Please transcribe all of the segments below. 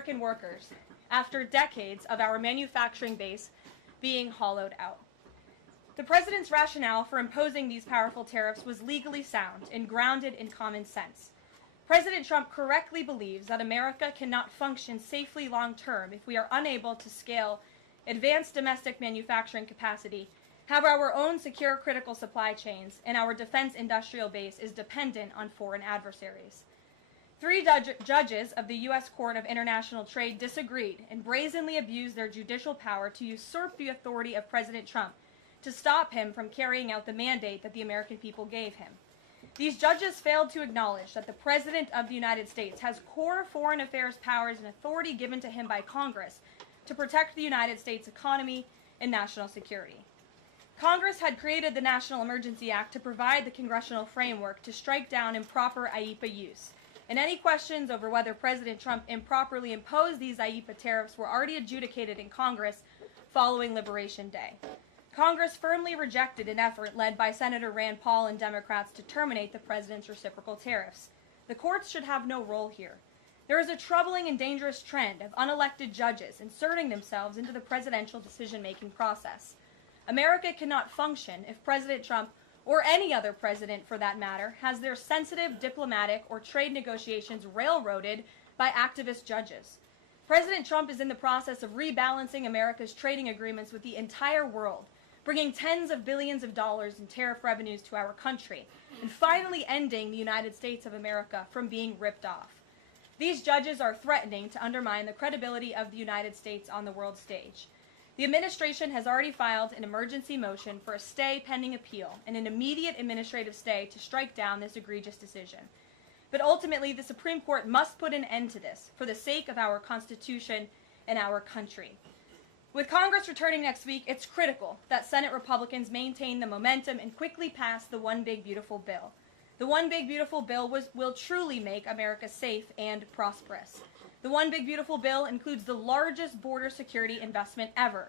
American workers after decades of our manufacturing base being hollowed out. The president's rationale for imposing these powerful tariffs was legally sound and grounded in common sense. President Trump correctly believes that America cannot function safely long-term if we are unable to scale advanced domestic manufacturing capacity, have our own secure critical supply chains, and our defense industrial base is dependent on foreign adversaries. 3 judges of the U.S. Court of International Trade disagreed and brazenly abused their judicial power to usurp the authority of President Trump to stop him from carrying out the mandate that the American people gave him. These judges failed to acknowledge that the President of the United States has core foreign affairs powers and authority given to him by Congress to protect the United States economy and national security. Congress had created the National Emergency Act to provide the congressional framework to strike down improper IEEPA use, and any questions over whether President Trump improperly imposed these IEEPA tariffs were already adjudicated in Congress following Liberation Day. Congress firmly rejected an effort led by Senator Rand Paul and Democrats to terminate the president's reciprocal tariffs. The courts should have no role here. There is a troubling and dangerous trend of unelected judges inserting themselves into the presidential decision-making process. America cannot function if President Trump, or any other president for that matter, has their sensitive diplomatic or trade negotiations railroaded by activist judges. President Trump is in the process of rebalancing America's trading agreements with the entire world, bringing tens of billions of dollars in tariff revenues to our country, and finally ending the United States of America from being ripped off. These judges are threatening to undermine the credibility of the United States on the world stage. The administration has already filed an emergency motion for a stay pending appeal and an immediate administrative stay to strike down this egregious decision. But ultimately, the Supreme Court must put an end to this for the sake of our Constitution and our country. With Congress returning next week, it's critical that Senate Republicans maintain the momentum and quickly pass the One Big Beautiful Bill. The One Big Beautiful Bill will truly make America safe and prosperous. The One Big Beautiful Bill includes the largest border security investment ever.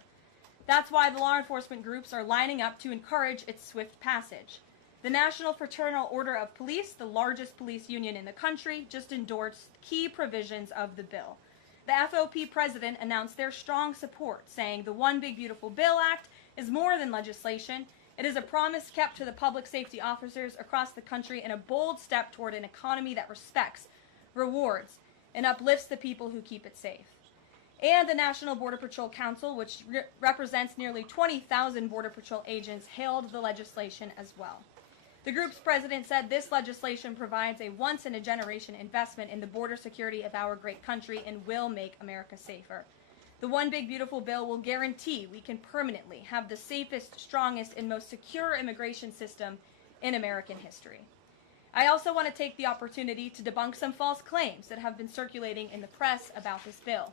That's why the law enforcement groups are lining up to encourage its swift passage. The National Fraternal Order of Police, the largest police union in the country, just endorsed key provisions of the bill. The FOP president announced their strong support, saying the One Big Beautiful Bill Act is more than legislation. It is a promise kept to the public safety officers across the country and a bold step toward an economy that respects, rewards, and uplifts the people who keep it safe. And the National Border Patrol Council, which represents nearly 20,000 Border Patrol agents, hailed the legislation as well. The group's president said this legislation provides a once-in-a-generation investment in the border security of our great country and will make America safer. The One Big Beautiful Bill will guarantee we can permanently have the safest, strongest, and most secure immigration system in American history. I also want to take the opportunity to debunk some false claims that have been circulating in the press about this bill.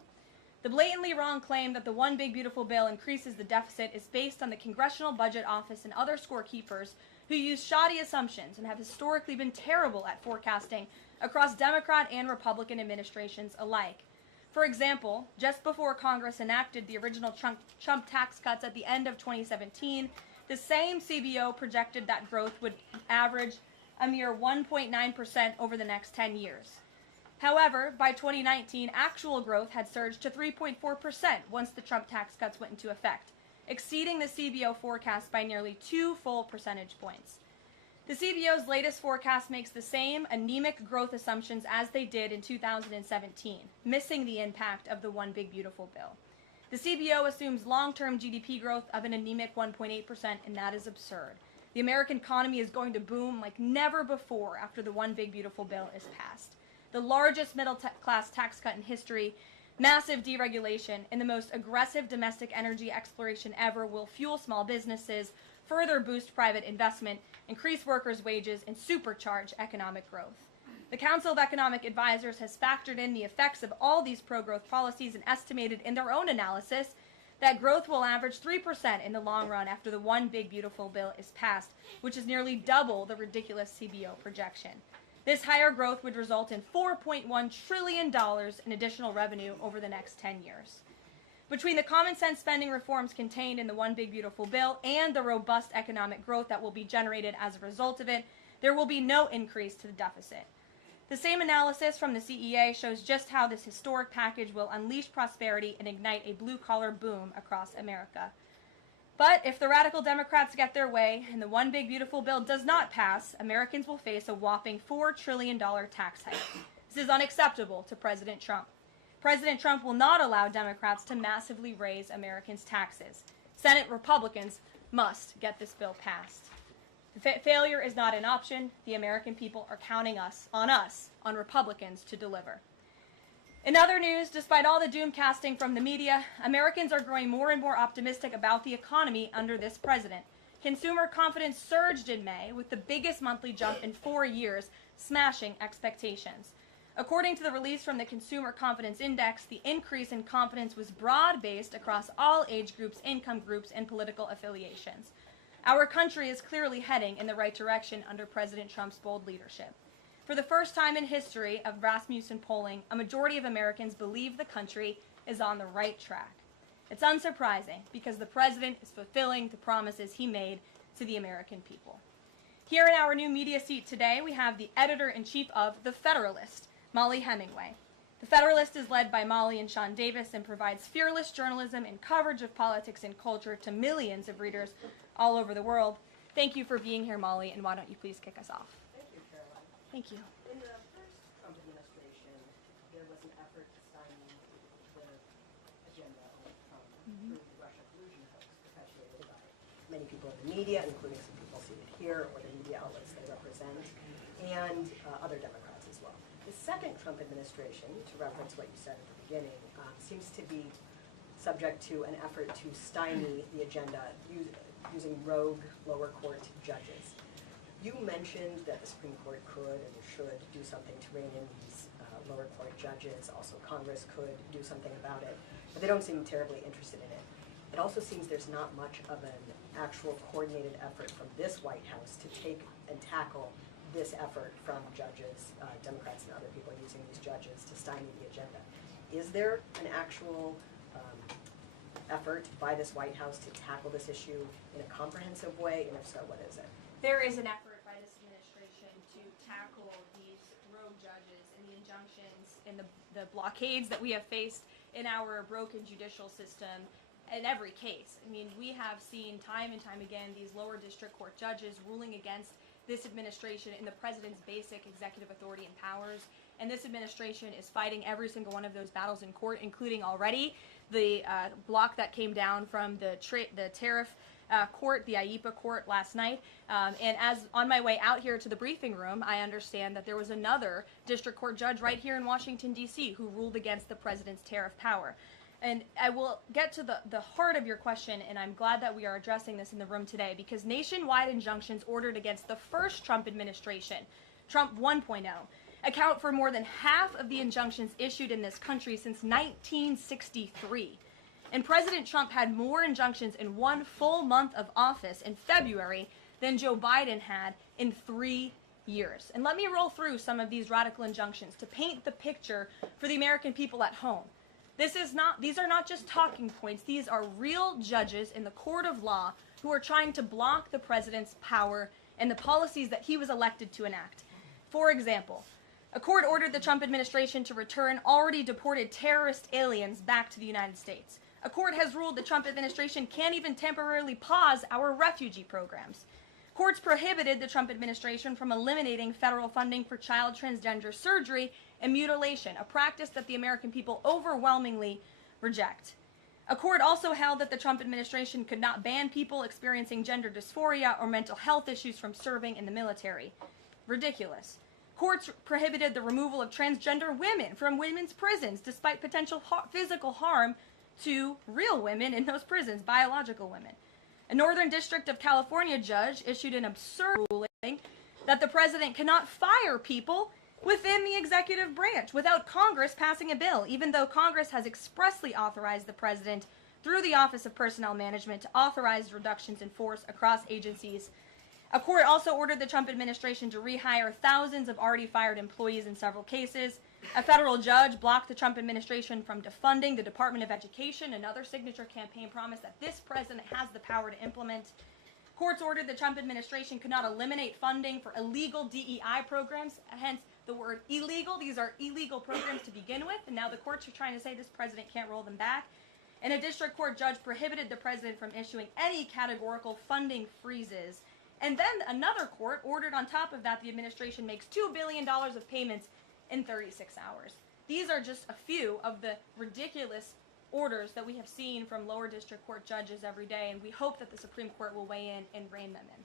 The blatantly wrong claim that the One Big Beautiful Bill increases the deficit is based on the Congressional Budget Office and other scorekeepers who use shoddy assumptions and have historically been terrible at forecasting across Democrat and Republican administrations alike. For example, just before Congress enacted the original Trump tax cuts at the end of 2017, the same CBO projected that growth would average a mere 1.9% over the next 10 years. However, by 2019, actual growth had surged to 3.4% once the Trump tax cuts went into effect, exceeding the CBO forecast by nearly 2 full percentage points. The CBO's latest forecast makes the same anemic growth assumptions as they did in 2017, missing the impact of the One Big Beautiful Bill. The CBO assumes long-term GDP growth of an anemic 1.8%, and that is absurd. The American economy is going to boom like never before after the One Big Beautiful Bill is passed. The largest middle-class tax cut in history, massive deregulation, and the most aggressive domestic energy exploration ever will fuel small businesses, further boost private investment, increase workers' wages, and supercharge economic growth. The Council of Economic Advisors has factored in the effects of all these pro-growth policies and estimated in their own analysis that growth will average 3% in the long run after the One Big Beautiful Bill is passed, which is nearly double the ridiculous CBO projection. This higher growth would result in $4.1 trillion in additional revenue over the next 10 years. Between the common sense spending reforms contained in the One Big Beautiful Bill and the robust economic growth that will be generated as a result of it, there will be no increase to the deficit. The same analysis from the CEA shows just how this historic package will unleash prosperity and ignite a blue-collar boom across America. But if the radical Democrats get their way and the One Big Beautiful Bill does not pass, Americans will face a whopping $4 trillion tax hike. This is unacceptable to President Trump. President Trump will not allow Democrats to massively raise Americans' taxes. Senate Republicans must get this bill passed. Failure is not an option. The American people are counting on Republicans to deliver. In other news, despite all the doom casting from the media, Americans are growing more and more optimistic about the economy under this president. Consumer confidence surged in May with the biggest monthly jump in 4 years, smashing expectations. According to the release from the Consumer Confidence Index, the increase in confidence was broad-based across all age groups, income groups, and political affiliations. Our country is clearly heading in the right direction under President Trump's bold leadership. For the first time in history of Rasmussen polling, a majority of Americans believe the country is on the right track. It's unsurprising because the president is fulfilling the promises he made to the American people. Here in our new media seat today, we have the editor-in-chief of The Federalist, Molly Hemingway. The Federalist is led by Molly and Sean Davis and provides fearless journalism and coverage of politics and culture to millions of readers all over the world. Thank you for being here, Molly, and why don't you please kick us off? Thank you, Caroline. Thank you. In the first Trump administration, there was an effort to stymie the agenda on Trump through the Russia collusion hoax perpetuated by many people in the media, including some people seated here, or the media outlets they represent, and other Democrats as well. The second Trump administration, to reference what you said at the beginning, seems to be subject to an effort to stymie the agenda using rogue lower court judges. You mentioned that the Supreme Court could and should do something to rein in these lower court judges. Also, Congress could do something about it, but they don't seem terribly interested in it. It also seems there's not much of an actual coordinated effort from this White House to take and tackle this effort from judges, Democrats and other people using these judges to stymie the agenda. Is there an actual effort by this White House to tackle this issue in a comprehensive way, and if so, what is it? There is an effort by this administration to tackle these rogue judges and the injunctions and the blockades that we have faced in our broken judicial system in every case. I mean, we have seen time and time again these lower district court judges ruling against this administration in the president's basic executive authority and powers. And this administration is fighting every single one of those battles in court, including already the block that came down from the tariff court, the IEPA court last night. And as on my way out here to the briefing room, I understand that there was another district court judge right here in Washington, D.C. who ruled against the president's tariff power. And I will get to the heart of your question, and I'm glad that we are addressing this in the room today, because nationwide injunctions ordered against the first Trump administration, Trump 1.0, account for more than half of the injunctions issued in this country since 1963. And President Trump had more injunctions in one full month of office in February than Joe Biden had in 3 years. And let me roll through some of these radical injunctions to paint the picture for the American people at home. These are not just talking points. These are real judges in the court of law who are trying to block the president's power and the policies that he was elected to enact. For example, a court ordered the Trump administration to return already deported terrorist aliens back to the United States. A court has ruled the Trump administration can't even temporarily pause our refugee programs. Courts prohibited the Trump administration from eliminating federal funding for child transgender surgery and mutilation, a practice that the American people overwhelmingly reject. A court also held that the Trump administration could not ban people experiencing gender dysphoria or mental health issues from serving in the military. Ridiculous. Courts prohibited the removal of transgender women from women's prisons despite potential physical harm to real women in those prisons, biological women. A Northern District of California judge issued an absurd ruling that the president cannot fire people within the executive branch without Congress passing a bill, even though Congress has expressly authorized the president through the Office of Personnel Management to authorize reductions in force across agencies. A court also ordered the Trump administration to rehire thousands of already fired employees in several cases. A federal judge blocked the Trump administration from defunding the Department of Education, another signature campaign promise that this president has the power to implement. Courts ordered the Trump administration could not eliminate funding for illegal DEI programs, hence the word illegal. These are illegal programs to begin with, and now the courts are trying to say this president can't roll them back. And a district court judge prohibited the president from issuing any categorical funding freezes. And then another court ordered on top of that the administration makes $2 billion of payments in 36 hours. These are just a few of the ridiculous orders that we have seen from lower district court judges every day, and we hope that the Supreme Court will weigh in and rein them in.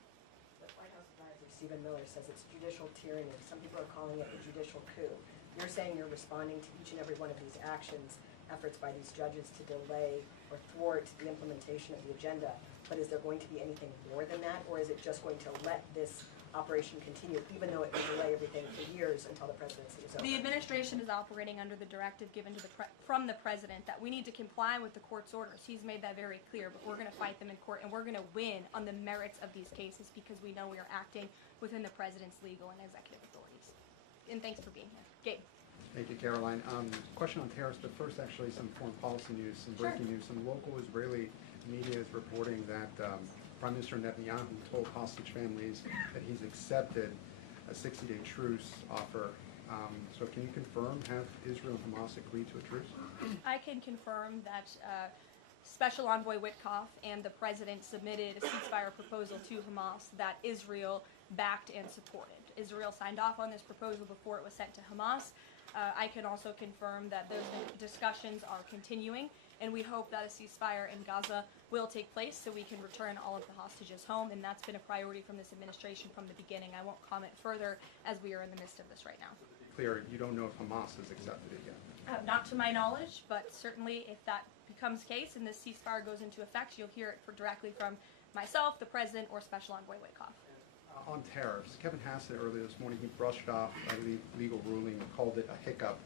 The White House advisor Stephen Miller says it's judicial tyranny. Some people are calling it a judicial coup. You're saying you're responding to each and every one of these actions, efforts by these judges to delay or thwart the implementation of the agenda, but is there going to be anything more than that, or is it just going to let this operation continue, even though it may delay everything for years until the presidency is over? The administration is operating under the directive given to from the president that we need to comply with the court's orders. He's made that very clear, but we're going to fight them in court, and we're going to win on the merits of these cases because we know we are acting within the president's legal and executive authorities. And thanks for being here. Gabe. Thank you, Caroline. Question on tariffs, but first actually some foreign policy news, some breaking news. Some local Israeli media is reporting that Prime Minister Netanyahu told hostage families that he's accepted a 60-day truce offer. So can you confirm, have Israel and Hamas agreed to a truce? I can confirm that Special Envoy Witkoff and the president submitted a ceasefire proposal to Hamas that Israel backed and supported. Israel signed off on this proposal before it was sent to Hamas. I can also confirm that those discussions are continuing, and we hope that a ceasefire in Gaza will take place so we can return all of the hostages home, and that's been a priority from this administration from the beginning. I won't comment further as we are in the midst of this right now. Clear, you don't know if Hamas has accepted it yet? Not to my knowledge, but certainly if that becomes case and this ceasefire goes into effect, you'll hear it directly from myself, the president, or Special Envoy Witkoff. On tariffs, Kevin Hassett earlier this morning, he brushed off a legal ruling, called it a hiccup,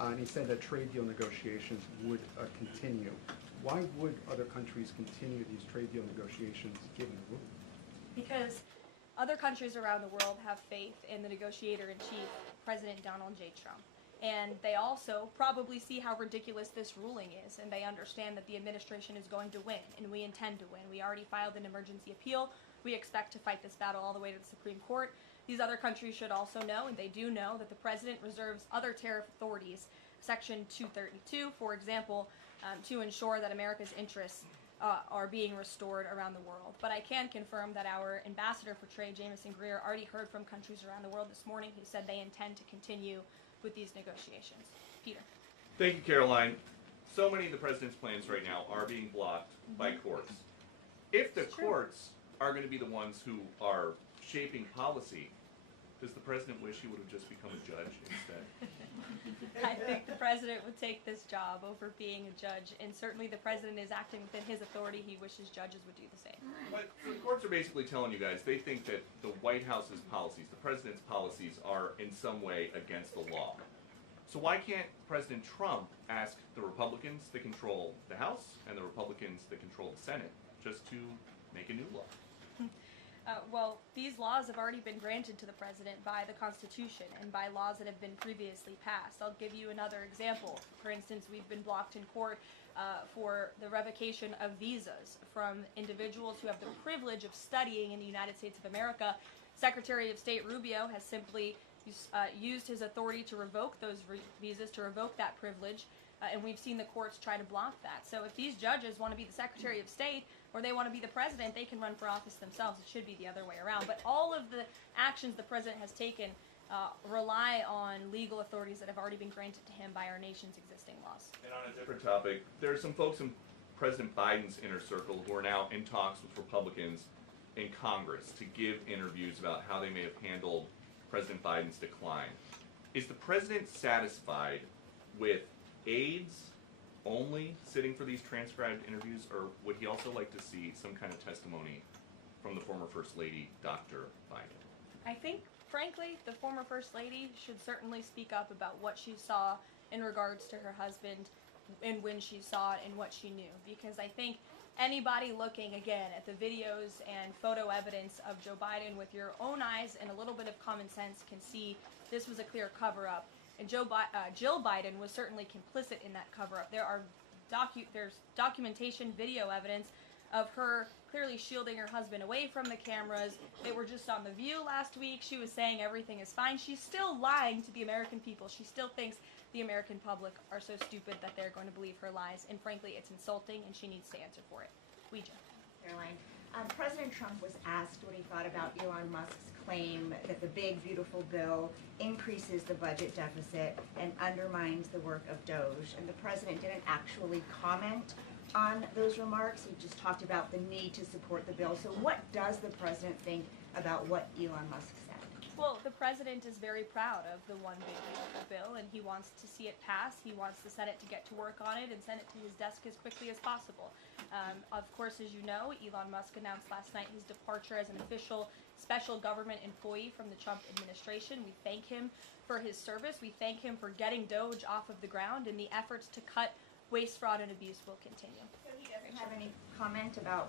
and he said that trade deal negotiations would continue. Why would other countries continue these trade deal negotiations given the ruling? Because other countries around the world have faith in the negotiator-in-chief, President Donald J. Trump. And they also probably see how ridiculous this ruling is, and they understand that the administration is going to win, and we intend to win. We already filed an emergency appeal. We expect to fight this battle all the way to the Supreme Court. These other countries should also know, and they do know, that the president reserves other tariff authorities, Section 232, for example, to ensure that America's interests are being restored around the world. But I can confirm that our ambassador for trade, Jameson Greer, already heard from countries around the world this morning who said they intend to continue with these negotiations. Peter. Thank you, Caroline. So many of the president's plans right now are being blocked by courts. If the courts are going to be the ones who are shaping policy, does the president wish he would have just become a judge instead? I think the president would take this job over being a judge, and certainly the president is acting within his authority. He wishes judges would do the same. But the courts are basically telling you guys they think that the White House's policies, the president's policies, are in some way against the law. So why can't President Trump ask the Republicans that control the House and the Republicans that control the Senate just to make a new law? Well, these laws have already been granted to the president by the Constitution and by laws that have been previously passed. I'll give you another example. For instance, we've been blocked in court for the revocation of visas from individuals who have the privilege of studying in the United States of America. Secretary of State Rubio has simply used his authority to revoke those visas, to revoke that privilege, and we've seen the courts try to block that. So if these judges want to be the Secretary of State or they want to be the president, they can run for office themselves. It should be the other way around. But all of the actions the president has taken rely on legal authorities that have already been granted to him by our nation's existing laws. And on a different topic, there are some folks in President Biden's inner circle who are now in talks with Republicans in Congress to give interviews about how they may have handled President Biden's decline. Is the president satisfied with aides only sitting for these transcribed interviews, or would he also like to see some kind of testimony from the former First Lady, Dr. Biden? I think, frankly, the former First Lady should certainly speak up about what she saw in regards to her husband and when she saw it and what she knew. Because I think anybody looking, again, at the videos and photo evidence of Joe Biden with your own eyes and a little bit of common sense can see this was a clear cover-up. And Jill Biden was certainly complicit in that cover-up. There's documentation, video evidence of her clearly shielding her husband away from the cameras. They were just on The View last week. She was saying everything is fine. She's still lying to the American people. She still thinks the American public are so stupid that they're going to believe her lies. And frankly, it's insulting, and she needs to answer for it. Ouija. Caroline, President Trump was asked what he thought about Elon Musk's claim that the big, beautiful bill increases the budget deficit and undermines the work of DOGE. And the president didn't actually comment on those remarks. He just talked about the need to support the bill. So what does the president think about what Elon Musk said? Well, the president is very proud of the one big beautiful bill, and he wants to see it pass. He wants the Senate to get to work on it and send it to his desk as quickly as possible. Of course, as you know, Elon Musk announced last night his departure as an official special government employee from the Trump administration. We thank him for his service. We thank him for getting DOGE off of the ground, and the efforts to cut waste, fraud, and abuse will continue. So he doesn't have any comment about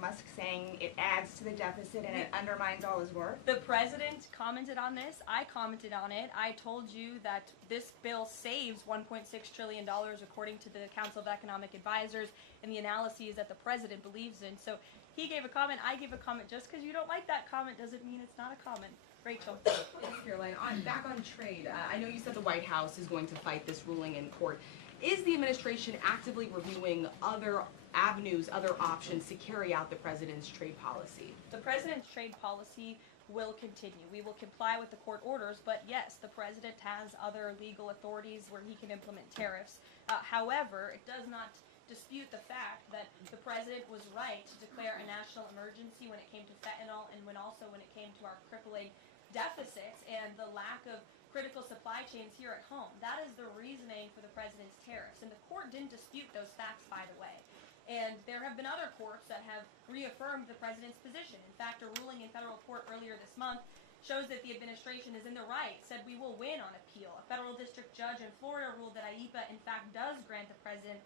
Musk saying it adds to the deficit and it undermines all his work? The president commented on this. I commented on it. I told you that this bill saves $1.6 trillion according to the Council of Economic Advisors and the analyses that the president believes in. So he gave a comment. I gave a comment. Just because you don't like that comment doesn't mean it's not a comment. Rachel. Thanks, Caroline. Back on trade, I know you said the White House is going to fight this ruling in court. Is the administration actively reviewing other avenues, other options to carry out the president's trade policy? The president's trade policy will continue. We will comply with the court orders, but yes, the president has other legal authorities where he can implement tariffs. However, it does not dispute the fact that the president was right to declare a national emergency when it came to fentanyl and when it came to our crippling deficits and the lack of critical supply chains here at home. That is the reasoning for the president's tariffs. And the court didn't dispute those facts, by the way. And there have been other courts that have reaffirmed the president's position. In fact, a ruling in federal court earlier this month shows that the administration is in the right, said we will win on appeal. A federal district judge in Florida ruled that IEPA, in fact, does grant the president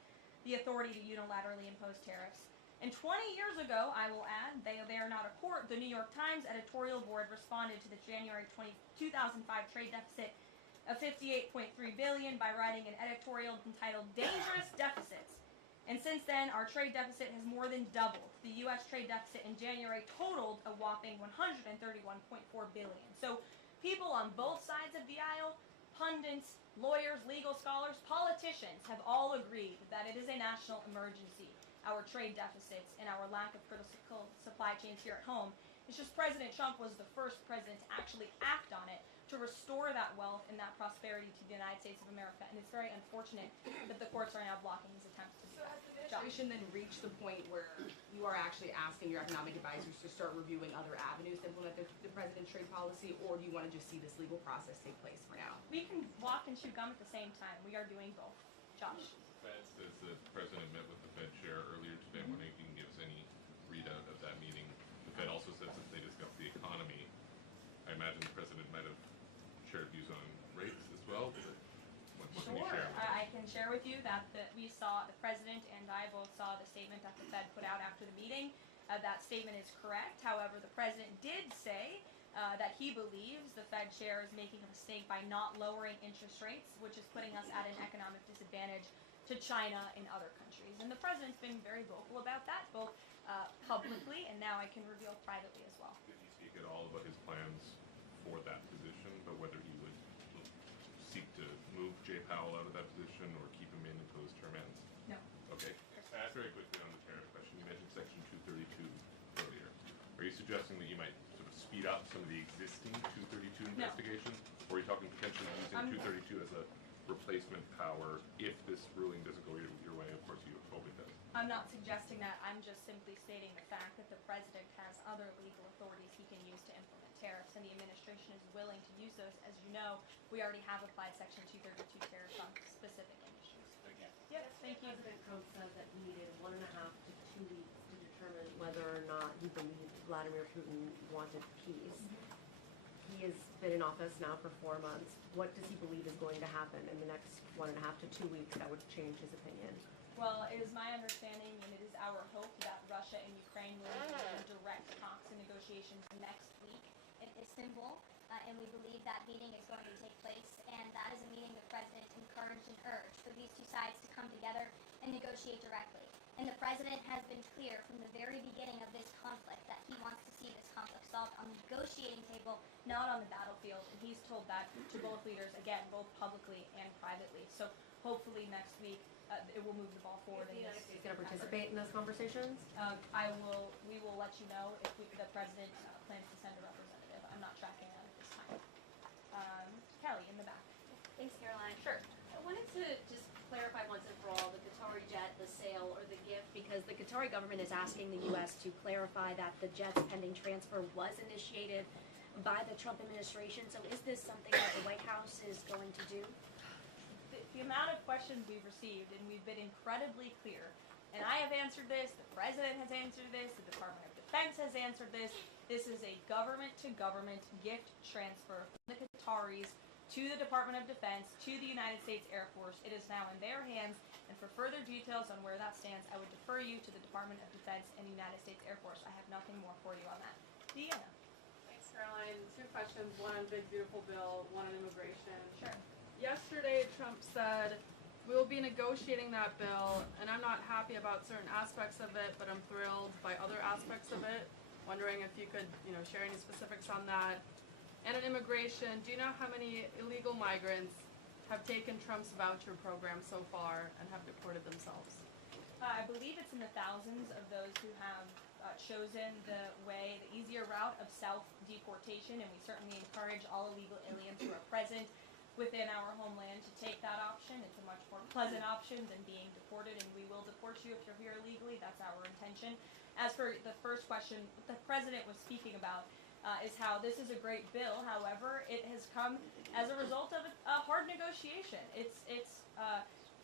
the authority to unilaterally impose tariffs. And 20 years ago, I will add, they are not a court, the New York Times editorial board responded to the January 2005 trade deficit of $58.3 billion by writing an editorial entitled Dangerous Deficits. And since then, our trade deficit has more than doubled. The U.S. trade deficit in January totaled a whopping $131.4 billion. So people on both sides of the aisle, pundits, lawyers, legal scholars, politicians have all agreed that it is a national emergency. Our trade deficits and our lack of critical supply chains here at home. It's just President Trump was the first president to actually act on it to restore that wealth and that prosperity to the United States of America. And it's very unfortunate that the courts are now blocking his attempts to do So that. has the administration then reached the point where you are actually asking your economic advisors to start reviewing other avenues to implement the president's trade policy, or do you want to just see this legal process take place for now? We can walk and chew gum at the same time. We are doing both. Josh. Fed says the president met with the Fed chair earlier today. When he can give us any readout of that meeting. The Fed also said since they discussed the economy, I imagine the president might have shared views on rates as well. What can you share? I can share with you that we saw, the president and I both saw the statement that the Fed put out after the meeting. That statement is correct. However, the president did say that he believes the Fed chair is making a mistake by not lowering interest rates, which is putting us at an economic disadvantage to China and other countries. And the president's been very vocal about that, both publicly and now I can reveal privately as well. Did he speak at all about his plans for that position, but whether he would seek to move Jay Powell out of that position or keep him in until his term ends? No. Okay. Very quickly on the tariff question, you mentioned Section 232 earlier. Are you suggesting that you might sort of speed up some of the existing 232 No. investigations? Or are you talking potentially using 232 as a replacement power if this ruling doesn't go your way? Of course, you hope it does. I'm not suggesting that. I'm just simply stating the fact that the president has other legal authorities he can use to implement tariffs, and the administration is willing to use those. As you know, we already have applied Section 232 tariffs on specific industries. Yep, thank you. President Trump said that he needed 1.5 to 2 weeks to determine whether or not he believed Vladimir Putin wanted peace. He has been in office now for 4 months. What does he believe is going to happen in the next 1.5 to 2 weeks that would change his opinion? Well, it is my understanding, and it is our hope, that Russia and Ukraine will begin direct talks and negotiations next week in Istanbul, and we believe that meeting is going to take place, and that is a meeting the president encouraged and urged for these two sides to come together and negotiate directly. And the president has been clear from the very beginning of this conflict that he wants to see this conflict solved on the negotiating table, not on the battlefield. And he's told that to both leaders, again, both publicly and privately. So hopefully next week it will move the ball forward. Is the United States going to participate in those conversations? We will let you know if the president plans to send a representative. I'm not tracking that at this time. Kelly, in the back. Thanks, Caroline. Sure. I wanted to just clarify once and for all the Qatari jet, the sale, or the gift, because the Qatari government is asking the U.S. to clarify that the jet's pending transfer was initiated by the Trump administration. So is this something that the White House is going to do? The amount of questions we've received, and we've been incredibly clear, and I have answered this, the president has answered this, the Department of Defense has answered this. This is a government-to-government gift transfer from the Qataris to the Department of Defense, to the United States Air Force. It is now in their hands, and for further details on where that stands, I would defer you to the Department of Defense and the United States Air Force. I have nothing more for you on that. Deanna. Thanks, Caroline. Two questions, one on Big Beautiful Bill, one on immigration. Sure. Yesterday, Trump said, we will be negotiating that bill, and I'm not happy about certain aspects of it, but I'm thrilled by other aspects of it. Wondering if you could, share any specifics on that. And on immigration, do you know how many illegal migrants have taken Trump's voucher program so far and have deported themselves? I believe it's in the thousands of those who have chosen the easier route of self-deportation, and we certainly encourage all illegal aliens who are present within our homeland to take that option. It's a much more pleasant option than being deported, and we will deport you if you're here illegally. That's our intention. As for the first question, what the president was speaking about is how this is a great bill. However, it has come as a result of a hard negotiation. It's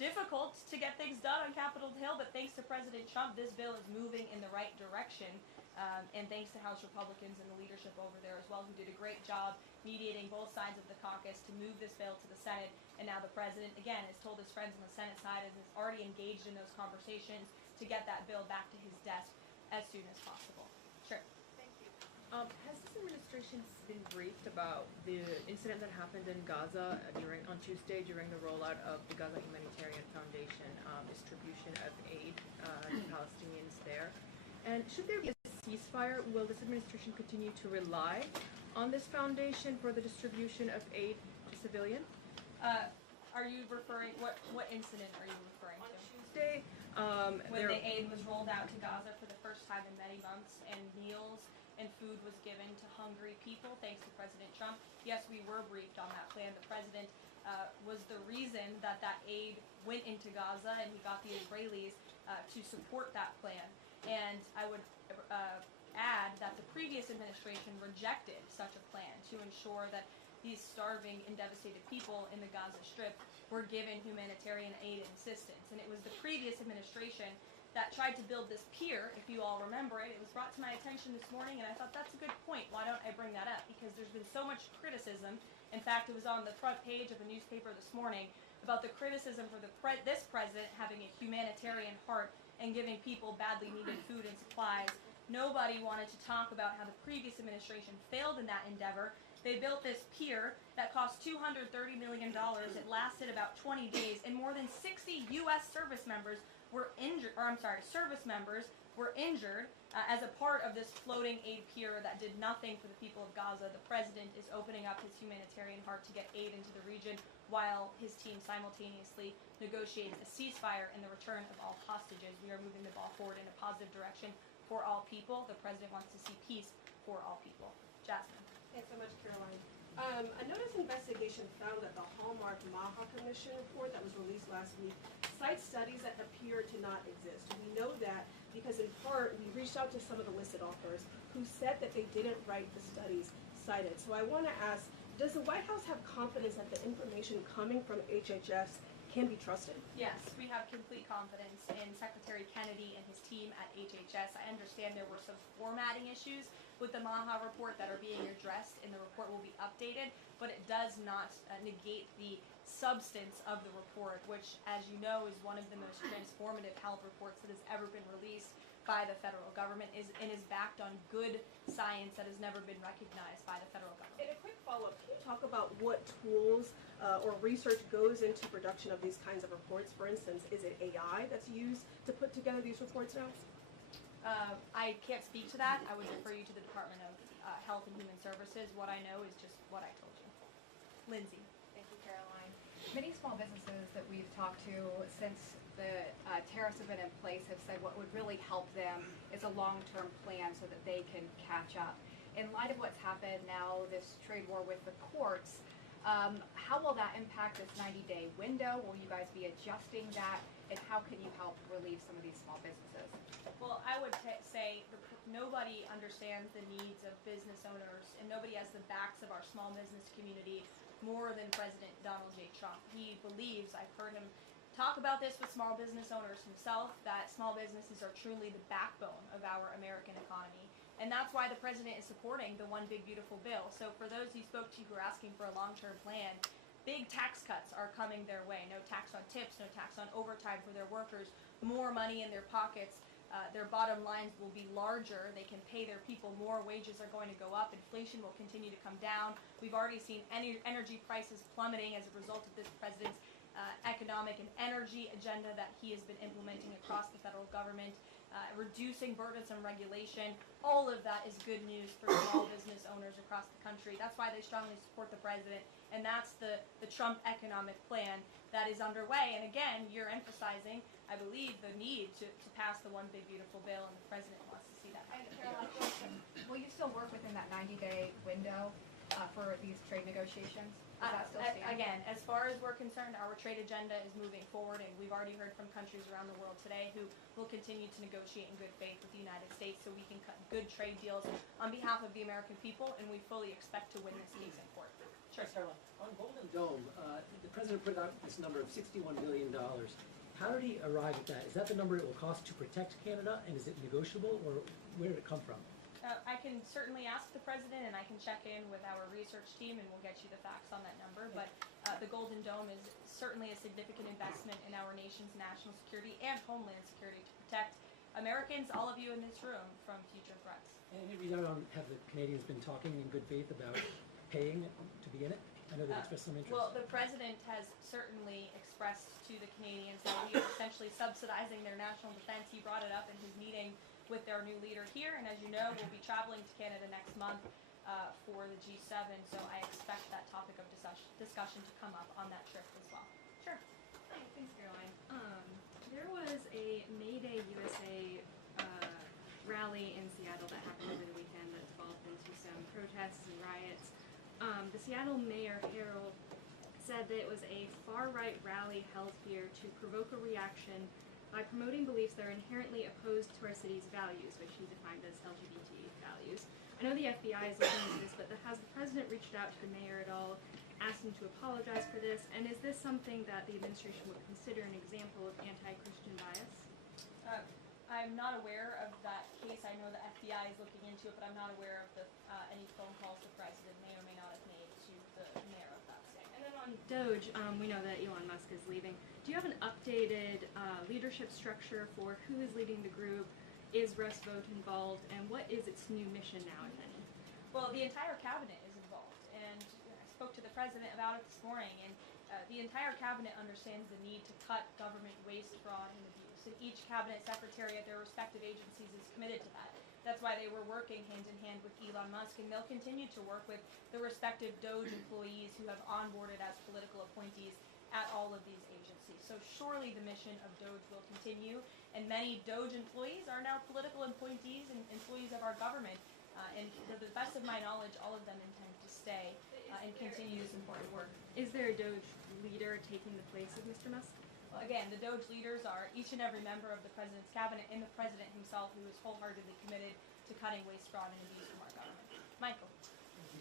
difficult to get things done on Capitol Hill, but thanks to President Trump, this bill is moving in the right direction. And thanks to House Republicans and the leadership over there as well, who did a great job mediating both sides of the caucus to move this bill to the Senate. And now the president, again, has told his friends on the Senate side and is already engaged in those conversations to get that bill back to his desk as soon as possible. Sure. Has this administration been briefed about the incident that happened in Gaza on Tuesday during the rollout of the Gaza Humanitarian Foundation distribution of aid to Palestinians there? And should there be a ceasefire, will this administration continue to rely on this foundation for the distribution of aid to civilians? Are you referring, what incident are you referring On to? Tuesday, When the aid was rolled out to Gaza for the first time in many months, and meals and food was given to hungry people, thanks to President Trump. Yes, we were briefed on that plan. The president was the reason that aid went into Gaza, and he got the Israelis to support that plan. And I would add that the previous administration rejected such a plan to ensure that these starving and devastated people in the Gaza Strip were given humanitarian aid and assistance. And it was the previous administration that tried to build this pier, if you all remember it. It was brought to my attention this morning, and I thought that's a good point. Why don't I bring that up? Because there's been so much criticism. In fact, it was on the front page of a newspaper this morning about the criticism for this president having a humanitarian heart and giving people badly needed food and supplies. Nobody wanted to talk about how the previous administration failed in that endeavor. They built this pier that cost $230 million. It lasted about 20 days, and more than 60 U.S. service members were injured, as a part of this floating aid pier that did nothing for the people of Gaza. The president is opening up his humanitarian heart to get aid into the region, while his team simultaneously negotiates a ceasefire and the return of all hostages. We are moving the ball forward in a positive direction for all people. The president wants to see peace for all people. Jasmine. Thanks so much, Caroline. A notice investigation found that the Hallmark Maha Commission report that was released last week cites studies that appear to not exist. We know that because in part we reached out to some of the listed authors who said that they didn't write the studies cited. So I want to ask, does the White House have confidence that the information coming from HHS can be trusted? Yes, we have complete confidence in Secretary Kennedy and his team at HHS. I understand there were some formatting issues with the Maha report that are being addressed, and the report will be updated, but it does not negate the substance of the report, which, as you know, is one of the most transformative health reports that has ever been released by the federal government, and is backed on good science that has never been recognized by the federal government. And a quick follow-up, can you talk about what tools or research goes into production of these kinds of reports? For instance, is it AI that's used to put together these reports now? I can't speak to that. I would refer you to the Department of Health and Human Services. What I know is just what I told you. Lindsay. Thank you, Caroline. Many small businesses that we've talked to since the tariffs have been in place have said what would really help them is a long-term plan so that they can catch up. In light of what's happened now, this trade war with the courts, how will that impact this 90-day window? Will you guys be adjusting that? And how can you help relieve some of these small businesses? Well, I would say nobody understands the needs of business owners, and nobody has the backs of our small business community more than President Donald J. Trump. He believes, I've heard him talk about this with small business owners himself, that small businesses are truly the backbone of our American economy. And that's why the president is supporting the One Big Beautiful Bill. So for those he spoke to who are asking for a long-term plan, big tax cuts are coming their way. No tax on tips, no tax on overtime for their workers, more money in their pockets. Their bottom lines will be larger. They can pay their people more. Wages are going to go up. Inflation will continue to come down. We've already seen energy prices plummeting as a result of this president's economic and energy agenda that he has been implementing across the federal government, reducing burdensome regulation. All of that is good news for small business owners across the country. That's why they strongly support the president, and that's the Trump economic plan that is underway. And again, you're emphasizing, I believe, the need to pass the One Big Beautiful Bill, and the president wants to see that. And Caroline, will you still work within that 90-day window for these trade negotiations? Does that still stand? Again, as far as we're concerned, our trade agenda is moving forward, and we've already heard from countries around the world today who will continue to negotiate in good faith with the United States so we can cut good trade deals on behalf of the American people, and we fully expect to win this case in court. Sure. Caroline, on Golden Dome, the president put out this number of $61 billion. How did he arrive at that? Is that the number it will cost to protect Canada, and is it negotiable, or where did it come from? I can certainly ask the president, and I can check in with our research team, and we'll get you the facts on that number. But the Golden Dome is certainly a significant investment in our nation's national security and homeland security to protect Americans, all of you in this room, from future threats. And have the Canadians been talking in good faith about paying to be in it? I know they've expressed some interest. Well, the president has certainly expressed to the Canadians that we are essentially subsidizing their national defense. He brought it up in his meeting with their new leader here, and as you know, we'll be traveling to Canada next month for the G7, so I expect that topic of discussion to come up on that trip as well. Sure. Hi, thanks, Caroline. There was a May Day USA rally in Seattle that happened over the weekend that developed into some protests and riots. The Seattle Mayor Harold said that it was a far-right rally held here to provoke a reaction by promoting beliefs that are inherently opposed to our city's values, which he defined as LGBT values. I know the FBI is looking into this, but has the president reached out to the mayor at all, asked him to apologize for this, and is this something that the administration would consider an example of anti-Christian bias? I'm not aware of that case. I know the FBI is looking into it, but I'm not aware of any phone calls the president may or may not have made to the mayor of that state. And then on DOGE, we know that Elon Musk is leaving. Do you have an updated leadership structure for who is leading the group? Is Russ Vought involved? And what is its new mission now, if any? Well, the entire cabinet is involved, and I spoke to the president about it this morning, and the entire cabinet understands the need to cut government waste, fraud, and abuse. And each cabinet secretary at their respective agencies is committed to that. That's why they were working hand in hand with Elon Musk, and they'll continue to work with the respective DOGE employees who have onboarded as political appointees at all of these agencies. So surely the mission of DOGE will continue, and many DOGE employees are now political appointees and employees of our government. And to the best of my knowledge, all of them intend to stay and continue this important work. Is there a DOGE leader taking the place of Mr. Musk? Well, again, the DOGE leaders are each and every member of the president's cabinet and the president himself, who is wholeheartedly committed to cutting waste, fraud, and abuse from our government. Michael.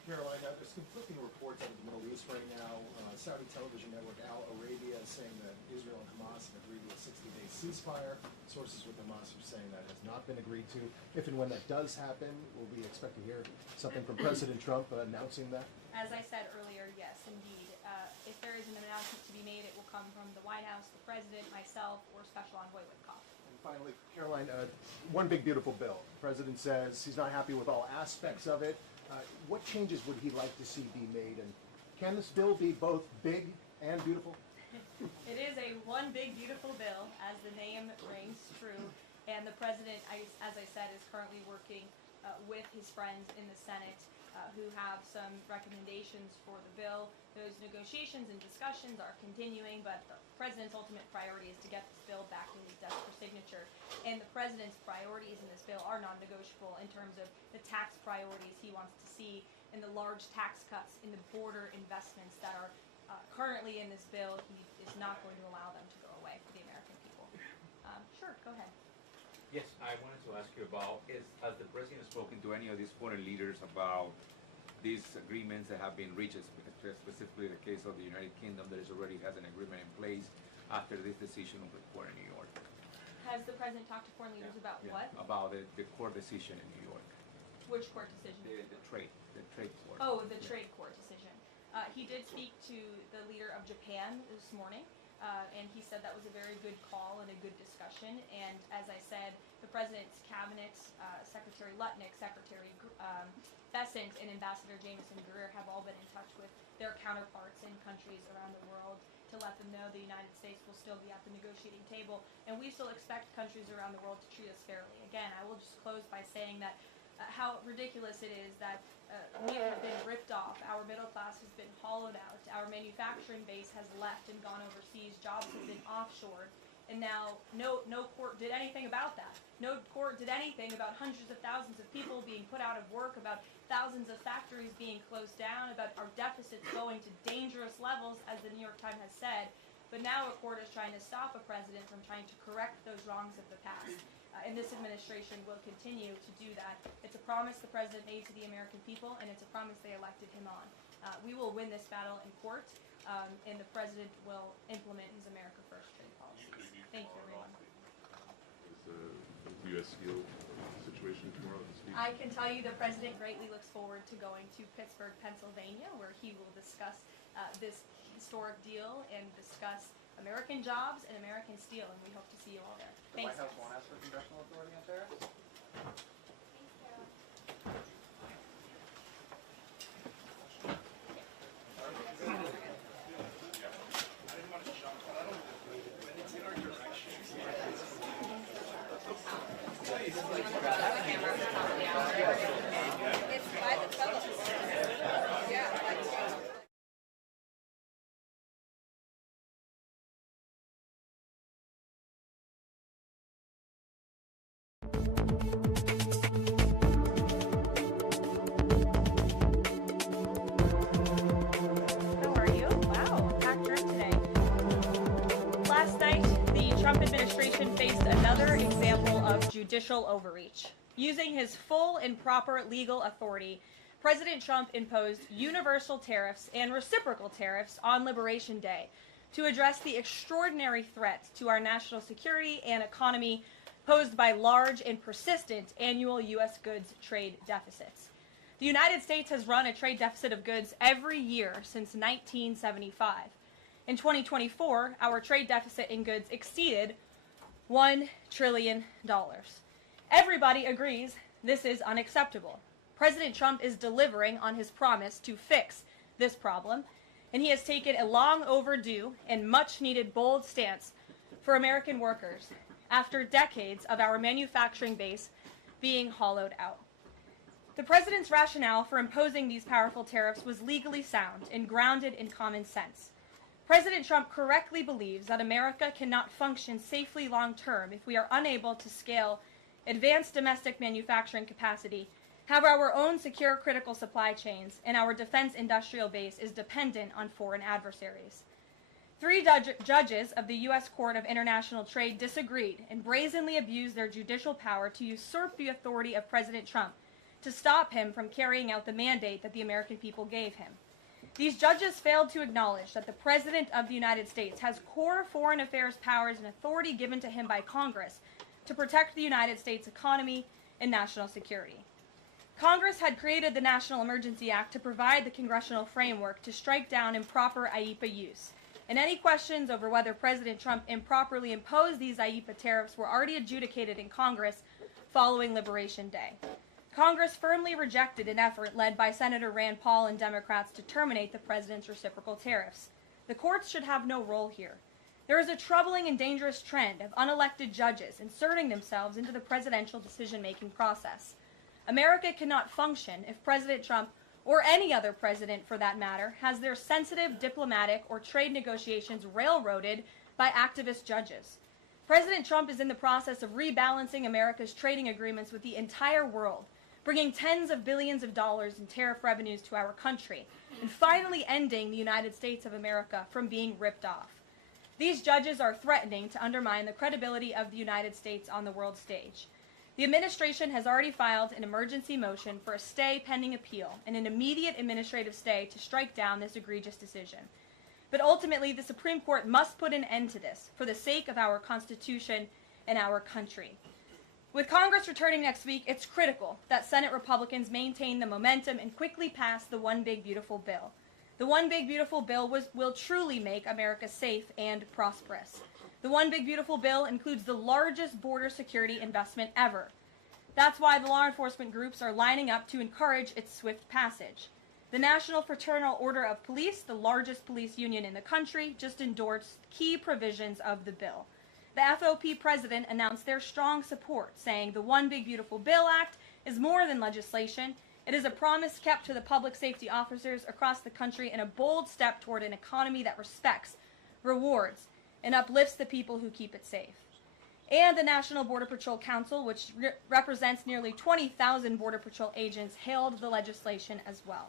Caroline, there's conflicting reports out of the Middle East right now. Saudi television network Al Arabia is saying that Israel and Hamas have agreed to a 60-day ceasefire. Sources within Musk are saying that has not been agreed to. If and when that does happen, will we expect to hear something from President Trump announcing that? As I said earlier, yes, indeed. If there is an announcement to be made, it will come from the White House, the President, myself, or Special Envoy Witkoff. And finally, Caroline, one big beautiful bill. The President says he's not happy with all aspects of it. What changes would he like to see be made? And can this bill be both big and beautiful? It is a one big beautiful bill, as the name rings true, and the President, as I said, is currently working with his friends in the Senate who have some recommendations for the bill. Those negotiations and discussions are continuing, but the President's ultimate priority is to get this bill back to his desk for signature. And the President's priorities in this bill are non-negotiable in terms of the tax priorities he wants to see and the large tax cuts in the border investments that are currently in this bill. He is not going to allow them to go away for the American people. Sure, go ahead. Yes, I wanted to ask you about, has the President spoken to any of these foreign leaders about these agreements that have been reached, specifically the case of the United Kingdom that already has an agreement in place after this decision of the court in New York? Has the President talked to foreign leaders about what? About the court decision in New York. Which court decision? The trade court. Oh, the trade court decision. He did speak to the leader of Japan this morning, and he said that was a very good call and a good discussion. And as I said, the President's cabinet, Secretary Lutnick, Secretary Bessent, and Ambassador Jameson Greer have all been in touch with their counterparts in countries around the world to let them know the United States will still be at the negotiating table, and we still expect countries around the world to treat us fairly. Again, I will just close by saying that how ridiculous it is that we have been ripped off, our middle class has been hollowed out, our manufacturing base has left and gone overseas, jobs have been offshored, and now no court did anything about that. No court did anything about hundreds of thousands of people being put out of work, about thousands of factories being closed down, about our deficits going to dangerous levels, as the New York Times has said. But now a court is trying to stop a president from trying to correct those wrongs of the past. And this administration will continue to do that. It's a promise the president made to the American people, and it's a promise they elected him on. We will win this battle in court, and the president will implement his America First trade policies. Thank you, everyone. Is the U.S. Steel situation tomorrow this week? I can tell you the president greatly looks forward to going to Pittsburgh, Pennsylvania, where he will discuss this historic deal and discuss American jobs and American steel, and we hope to see you all there. The Thanks. White House won't ask for congressional authority on tariffs? How are you? Wow, packed room today. Last night, the Trump administration faced another example of judicial overreach. Using his full and proper legal authority, President Trump imposed universal tariffs and reciprocal tariffs on Liberation Day to address the extraordinary threat to our national security and economy posed by large and persistent annual U.S. goods trade deficits. The United States has run a trade deficit of goods every year since 1975. In 2024, our trade deficit in goods exceeded $1 trillion. Everybody agrees this is unacceptable. President Trump is delivering on his promise to fix this problem, and he has taken a long overdue and much needed bold stance for American workers after decades of our manufacturing base being hollowed out. The president's rationale for imposing these powerful tariffs was legally sound and grounded in common sense. President Trump correctly believes that America cannot function safely long-term if we are unable to scale advanced domestic manufacturing capacity, have our own secure critical supply chains, and our defense industrial base is dependent on foreign adversaries. 3 judges of the U.S. Court of International Trade disagreed and brazenly abused their judicial power to usurp the authority of President Trump to stop him from carrying out the mandate that the American people gave him. These judges failed to acknowledge that the President of the United States has core foreign affairs powers and authority given to him by Congress to protect the United States economy and national security. Congress had created the National Emergency Act to provide the congressional framework to strike down improper IEEPA use. And any questions over whether President Trump improperly imposed these IEEPA tariffs were already adjudicated in Congress following Liberation Day. Congress firmly rejected an effort led by Senator Rand Paul and Democrats to terminate the president's reciprocal tariffs. The courts should have no role here. There is a troubling and dangerous trend of unelected judges inserting themselves into the presidential decision-making process. America cannot function if President Trump, or any other president for that matter, has their sensitive diplomatic or trade negotiations railroaded by activist judges. President Trump is in the process of rebalancing America's trading agreements with the entire world, bringing tens of billions of dollars in tariff revenues to our country, and finally ending the United States of America from being ripped off. These judges are threatening to undermine the credibility of the United States on the world stage. The administration has already filed an emergency motion for a stay pending appeal and an immediate administrative stay to strike down this egregious decision. But ultimately, the Supreme Court must put an end to this for the sake of our Constitution and our country. With Congress returning next week, it's critical that Senate Republicans maintain the momentum and quickly pass the One Big Beautiful Bill. The One Big Beautiful Bill will truly make America safe and prosperous. The One Big Beautiful Bill includes the largest border security investment ever. That's why the law enforcement groups are lining up to encourage its swift passage. The National Fraternal Order of Police, the largest police union in the country, just endorsed key provisions of the bill. The FOP president announced their strong support, saying the One Big Beautiful Bill Act is more than legislation. It is a promise kept to the public safety officers across the country and a bold step toward an economy that respects, rewards, and uplifts the people who keep it safe. And the National Border Patrol Council, which represents nearly 20,000 Border Patrol agents, hailed the legislation as well.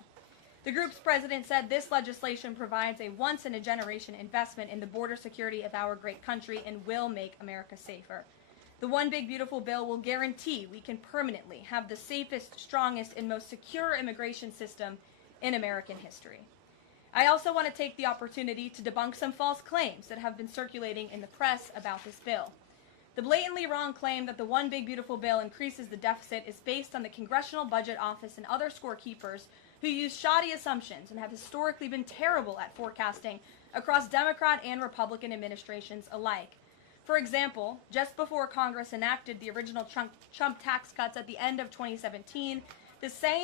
The group's president said this legislation provides a once-in-a-generation investment in the border security of our great country and will make America safer. The One Big Beautiful Bill will guarantee we can permanently have the safest, strongest, and most secure immigration system in American history. I also want to take the opportunity to debunk some false claims that have been circulating in the press about this bill. The blatantly wrong claim that the One Big Beautiful Bill increases the deficit is based on the Congressional Budget Office and other scorekeepers who use shoddy assumptions and have historically been terrible at forecasting across Democrat and Republican administrations alike. For example, just before Congress enacted the original Trump tax cuts at the end of 2017, the same